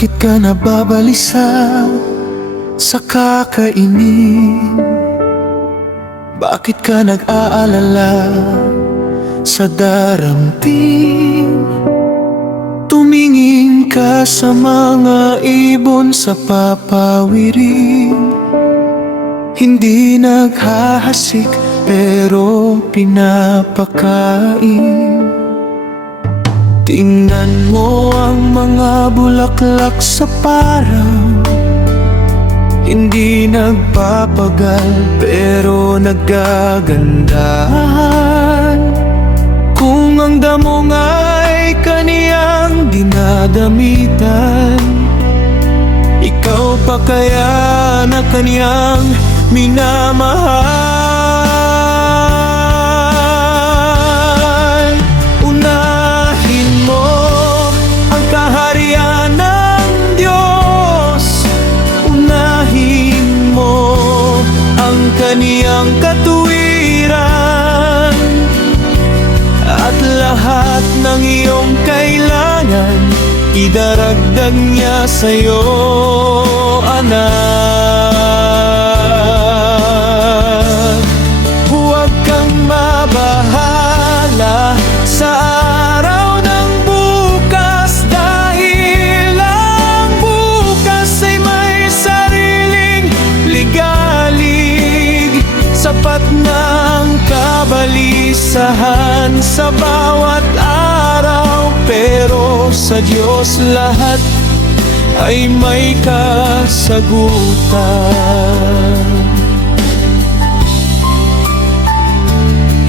Bakit ka nababalisa sa kakainin? Bakit ka nag-aalala sa darating? Tumingin ka sa mga ibon sa papawirin. Hindi naghahasik pero pinapakain. Tingnan mo ang mga bulaklak sa parang hindi nagpapagal pero nagagandahan. Kung ang damo nga'y kaniyang dinadamitan, ikaw pa kaya na kaniyang minamahal? Unahin mo ang kaharian ng Diyos. Unahin mo ang kaniyang katuwiran. At lahat ng iyong kailangan idaragdag niya sa'yo, anak. Huwag kang mabahala sa araw ng bukas, dahil ang bukas ay may sariling ligalig. Sapat ng kabalisahan sa bawat araw, pero sa Diyos lahat ay may kasagutan.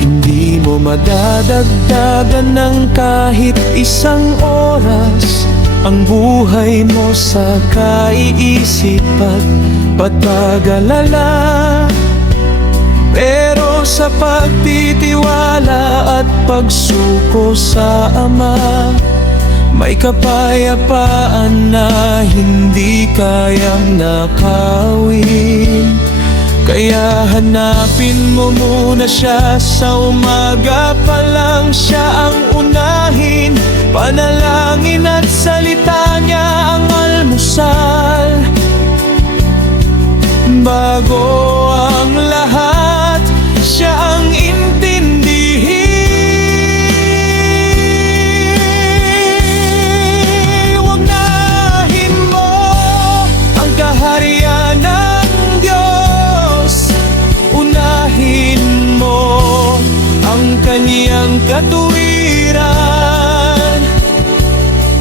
Hindi mo madadagdagan ng kahit isang oras ang buhay mo sa kaiisip at pag-alala. Pero sa pagtitiwala at pagsuko sa Ama, may kapayapaan na hindi kayang nakawin. Kaya hanapin mo muna siya sa umaga pa lang, siya ang unahin. Panalangin at salita niya ang almusal. Bago ang lahat, siya ang intindihin. Unahin mo ang kaharian ng Diyos. Unahin mo ang kaniyang katuwiran.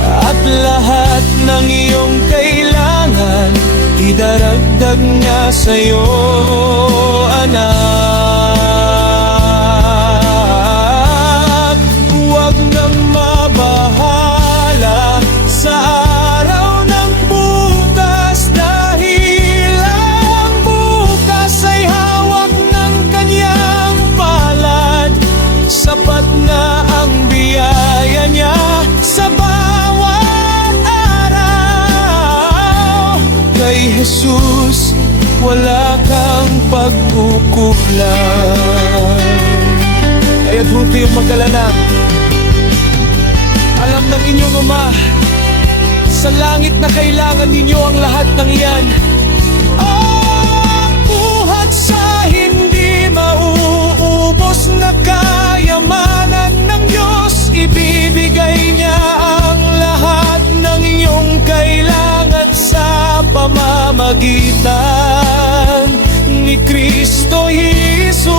At lahat ng iyong kailangan idaragdag niya sa'yo, anak. Huwag nang mabahala sa araw ng bukas, dahil ang bukas ay hawak ng kaniyang palad. Sapat na ang biyaya niya sa bawat araw. Kay Jesus wala kang pagkukulang. Kaya't huwag kayong mag-alala. Alam ng inyong Ama sa langit na kailangan ninyo ang lahat ng iyan. Ang buhat sa hindi mauubos na kayamanan ng Diyos, ibibigay niya ang lahat ng iyong kailangan sa pamamagitan ni Kristo Jesus.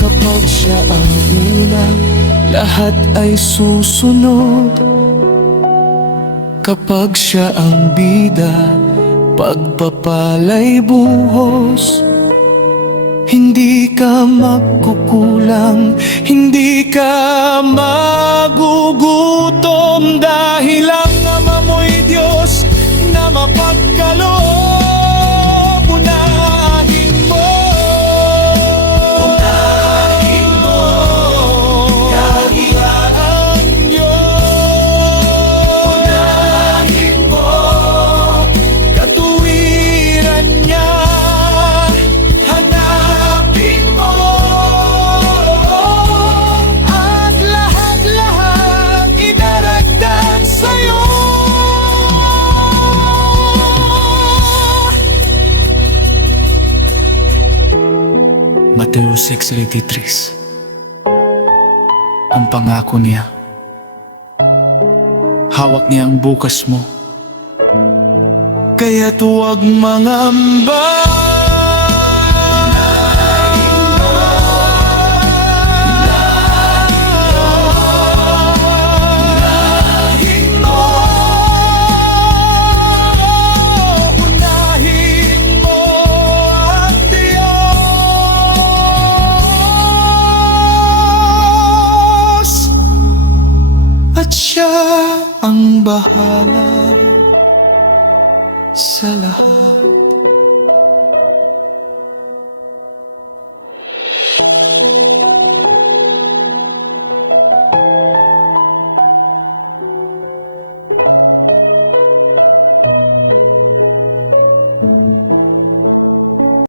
Kapag siya ang una, lahat ay susunod. Kapag siya ang bida, pagpapala'y buhos. Hindi ka magkukulang, hindi ka magugutom, dahil ang Ama mo'y Diyos na mapagkaloob. Unahin mo, unahin mo kaharian ng Diyos. Unahin mo katuwiran niya. Hanapin mo at lahat Deus Ex Reditris. Ang pangako niya. Hawak niya ang bukas mo. Kaya't huwag mangamba. Unahin mo ang Diyos at siya ang bahala sa lahat.